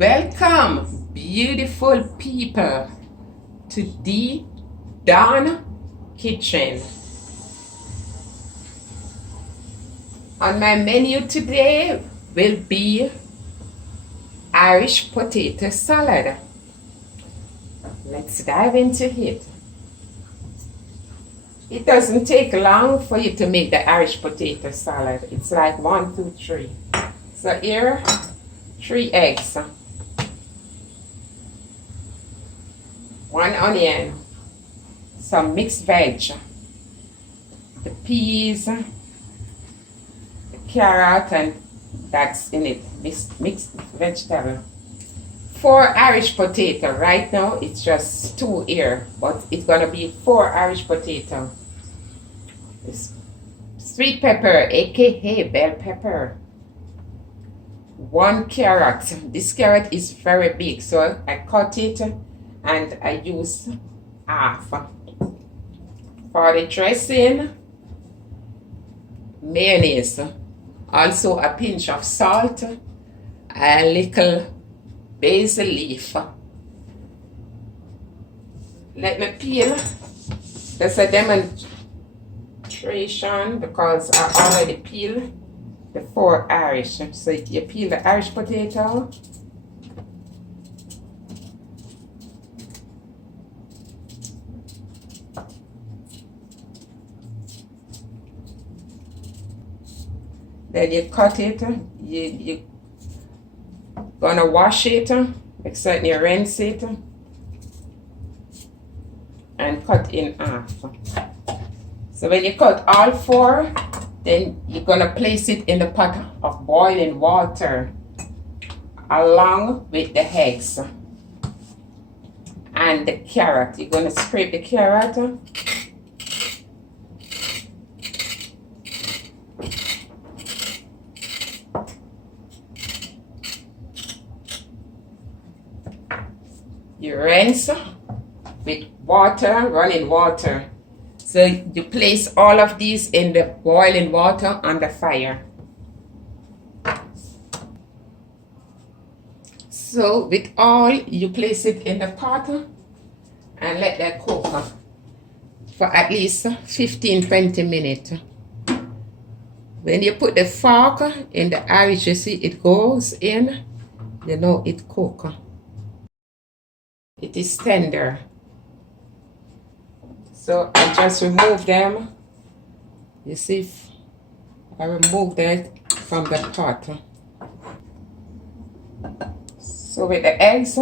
Welcome, beautiful people, to the Dawn Kitchen. On my menu today will be Irish potato salad. Let's dive into it. It doesn't take long for you to make the Irish potato salad. It's like 1, 2, 3. So here, 3 eggs, 1 onion, some mixed veg, the peas, the carrot, and that's in it, mixed vegetable. 4 Irish potato. Right now it's just 2 here, but it's gonna be 4 Irish potato. It's sweet pepper, aka bell pepper. 1 carrot. This carrot is very big, so I cut it and I use half. For the dressing, mayonnaise, also a pinch of salt, a little basil leaf. Let me peel. That's a demonstration because I already peeled the 4 Irish. So you peel the Irish potato. Then you cut it. You gonna wash it, make certain you rinse it, and cut in half. So when you cut all 4, then you're gonna place it in the pot of boiling water along with the eggs and the carrot. You're gonna scrape the carrot. You rinse with water, running water. So you place all of these in the boiling water on the fire. So with all, you place it in the pot and let that cook for at least 15-20 minutes. When you put the fork in the Irish, you see it goes in, you know it cook. It is tender. So I just remove them. You see, I remove that from the pot. So with the eggs,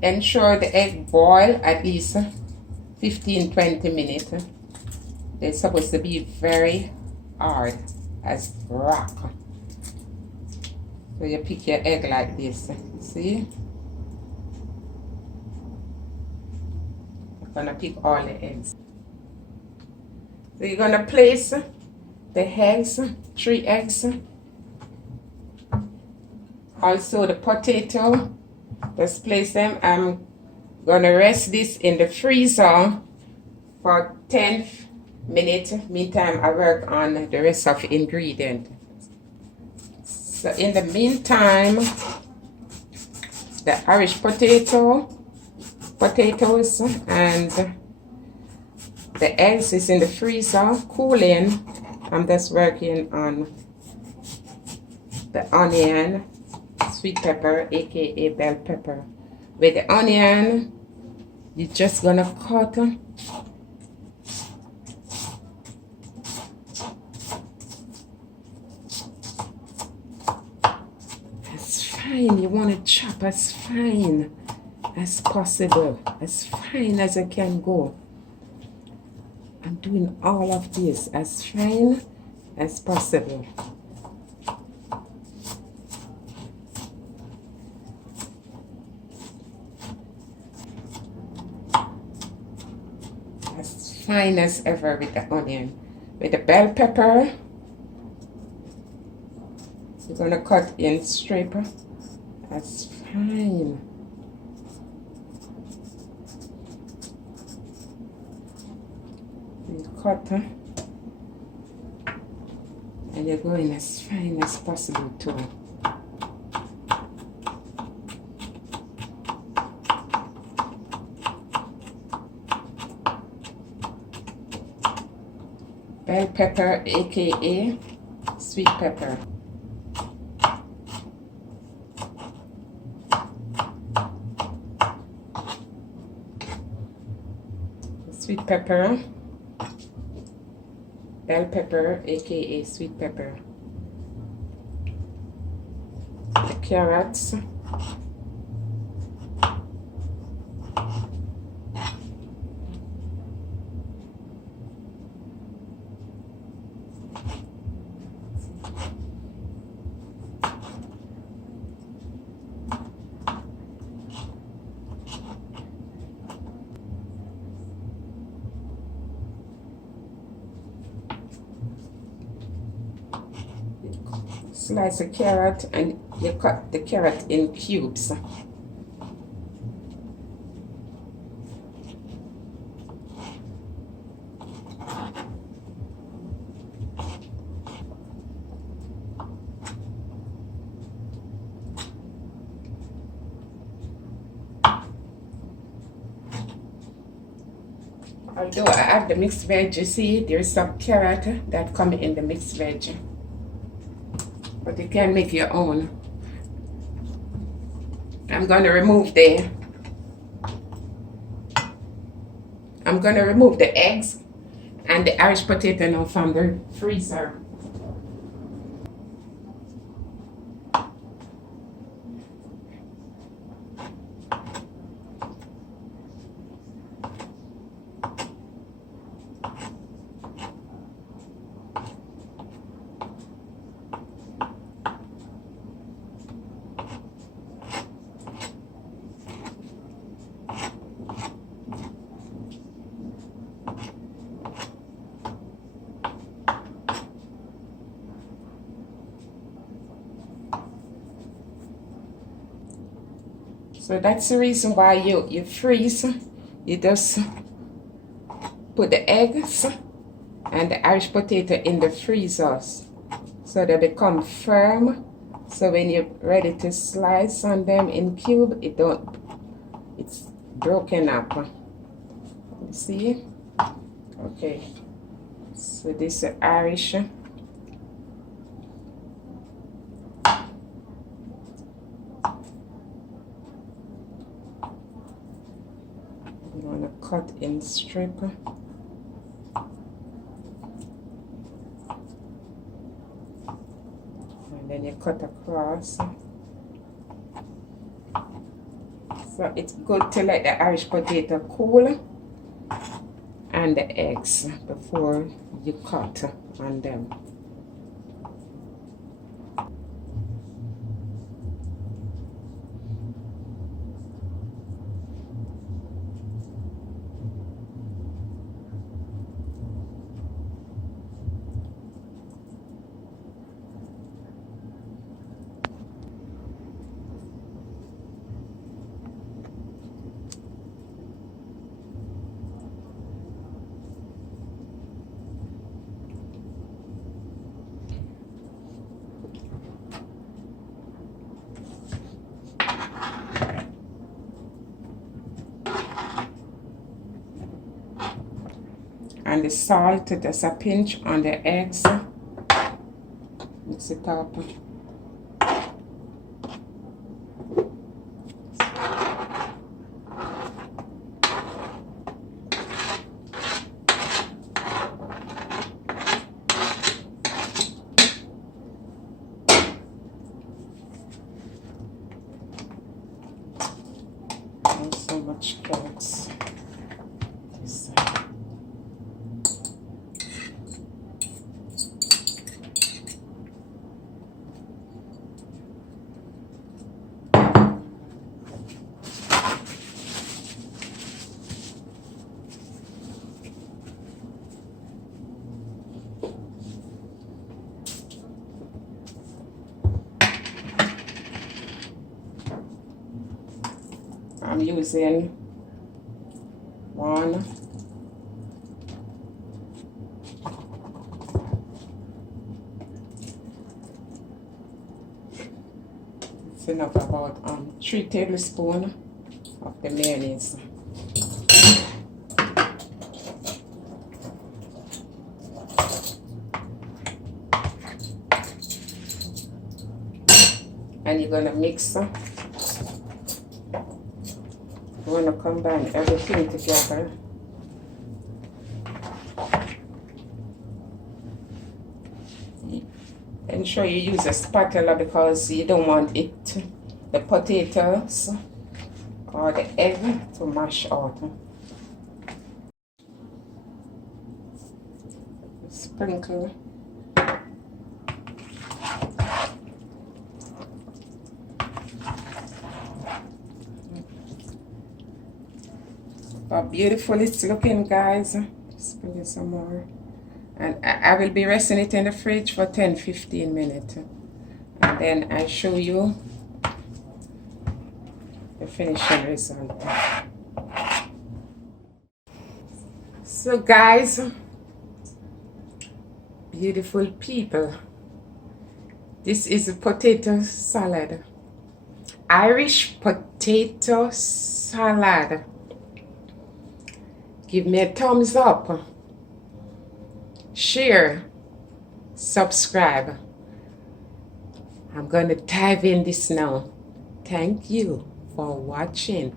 ensure the egg boil at least 15-20 minutes. They're supposed to be very hard as rock. So you pick your egg like this, see? I'm gonna pick all the eggs. So you're gonna place the eggs, 3 eggs. Also the potato, just place them. I'm gonna rest this in the freezer for 10 minutes. Meantime, I work on the rest of the ingredient. So in the meantime, the Irish potatoes and the eggs is in the freezer cooling. I'm just working on the onion, sweet pepper, aka bell pepper. With the onion, you're just gonna cut fine. You want to chop as fine as possible, as fine as I can go. I'm doing all of this as fine as possible. As fine as ever with the onion. With the bell pepper, you're gonna cut in strip as fine. You cut And you're going as fine as possible too. Bell pepper, aka sweet pepper. Sweet pepper, bell pepper, aka sweet pepper. The carrots. Slice a carrot and you cut the carrot in cubes. Although I add the mixed veg, you see there's some carrot that come in the mixed veg. But you can make your own. I'm going to remove the eggs and the Irish potato now from the freezer. So that's the reason why you freeze. You just put the eggs and the Irish potato in the freezer so they become firm. So when you're ready to slice on them in cube, it's broken up. You see? Okay. So this is Irish. I'm gonna cut in strip. And then you cut across. So it's good to let the Irish potato cool and the eggs before you cut on them. And the salt, just a pinch on the eggs. Mix it up. And so much carrots. This side. I'm using one, It's enough, about 3 tablespoons of the mayonnaise. And you're gonna mix. You wanna combine everything together. Ensure you use a spatula because you don't want the potatoes or the egg to mash out. Sprinkle. How beautiful it's looking, guys. Sprinkle some more. And I will be resting it in the fridge for 10-15 minutes. And then I show you the finishing result. So guys, beautiful people, this is a potato salad. Irish potato salad. Give me a thumbs up. Share, subscribe. I'm going to dive in this now. Thank you for watching.